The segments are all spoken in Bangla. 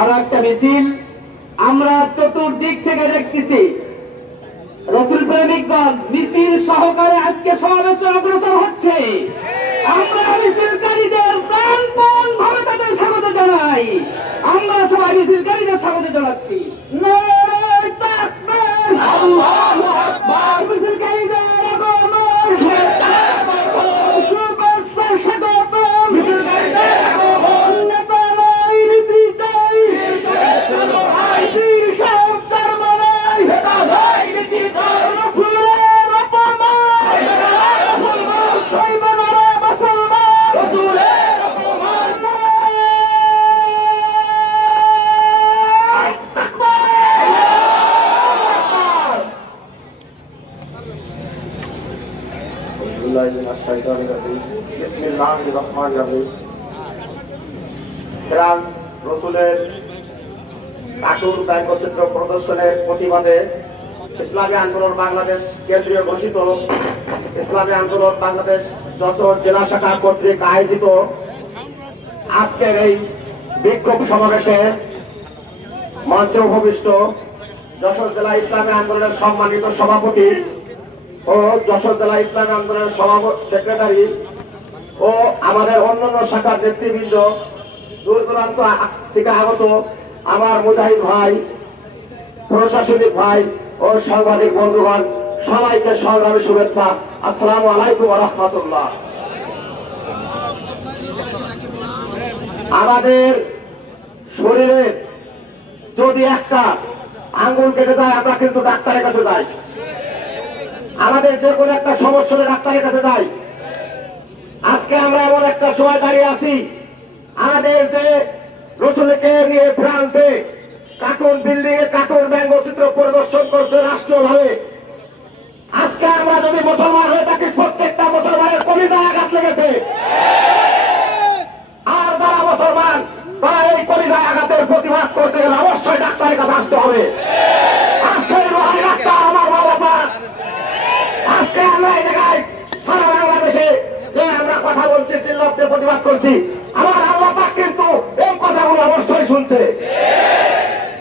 আর একটা মিছিল আমরা চতুর্দিক থেকে দেখতেছি। রসুল প্রেমিকগণ মিছিল সহকারে আজকে সমাবেশে অগ্রসর হচ্ছে। আমরা মিছিলকারীদের প্রাণপণ ভাবে তাদের স্বাগত জানাই। আমরা সবাই মিছিলকারীদের স্বাগত জানাচ্ছি। নারায়ে তাকবীর, আল্লাহু আকবার। মিছিলকারীদের আগমন, শুভেচ্ছা স্বাগতম। মিছিলকারীদের আগমন, নেতা নাই নীতি চাই, বীর সাহেব ধর্ম নাই, নেতা নাই নীতি চাই। রসুলের অপমান, শৈব নারে মুসলমান, রসুলের অপমান। নারায়ে তাকবীর। ফ্রান্স রসুলের কার্টুন ব্যঙ্গচিত্র প্রদর্শনের প্রতিবাদে ইসলামী আন্দোলন বাংলাদেশ কেন্দ্রীয় ঘোষিত ইসলামী আন্দোলন বাংলাদেশ যশোর জেলা শাখা কর্তৃক আয়োজিত আজকের এই বিক্ষোভ সমাবেশে মঞ্চে উপবিষ্ট যশোর জেলা ইসলামী আন্দোলনের সম্মানিত সভাপতি ও যশোর জেলা ইসলামী আন্দোলনের সেক্রেটারি ও আমাদের অন্যান্য শাখার নেতৃবৃন্দ, দূর দূরান্ত থেকে আগত আমার মুজাহিদ ভাই, প্রশাসনিক ভাই ও সাংবাদিক বন্ধুগণ, সবাইকে সংগ্রামী শুভেচ্ছা। আসসালামু আলাইকুম ওয়া রাহমাতুল্লাহ। আমাদের শরীরে যদি একটা আঙ্গুল কেটে যায় আমরা কিন্তু ডাক্তারের কাছে যাই। আমাদের যে কোনো একটা সমস্যা হলে ডাক্তারের কাছে যাই। আজকে আমরা এমন একটা সময় দাঁড়িয়ে আছি, আমাদের যে রসুলকে নিয়ে ফ্রান্সে কার্টুন বিল্ডিং এ কার্টুন ব্যঙ্গচিত্র প্রদর্শন করছে রাষ্ট্রীয়ভাবে। আজকে আমরা যদি মুসলমান হয়ে থাকি, প্রত্যেকটা মুসলমানের কলিজায় আঘাত লেগেছে। আর যারা মুসলমান তারা এই কলিজায় আঘাতের প্রতিবাদ করতে গেলে অবশ্যই ডাক্তারের কাছে আসতে হবে। ডাক্তার আমার বাবা, আজকে আমরা এই জায়গায় সারা বাংলাদেশে যে আমরা কথা বলছি, চিল্লাচ্ছে, প্রতিবাদ করছি, আমার আল্লাহ পাক কিন্তু এই কথাগুলো অবশ্যই শুনছে।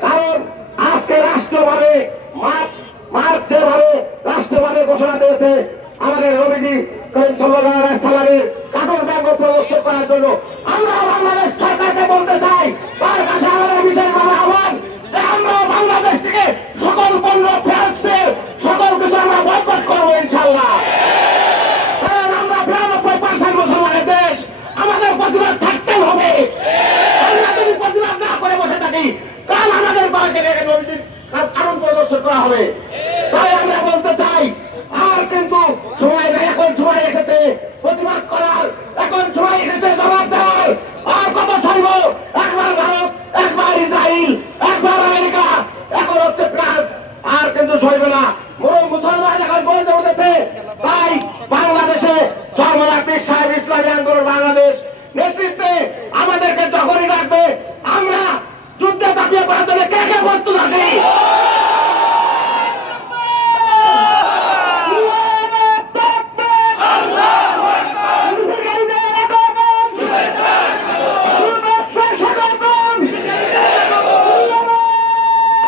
কারণ আজকে রাষ্ট্রভাবে মার্চ যেভাবে রাষ্ট্রভাবে ঘোষণা দিয়েছে আমাদের নবীজি করিম সাল্লাল্লাহু আলাইহি ওয়াসাল্লামের কার্টুন ব্যঙ্গ প্রদর্শন করার জন্য, আমরা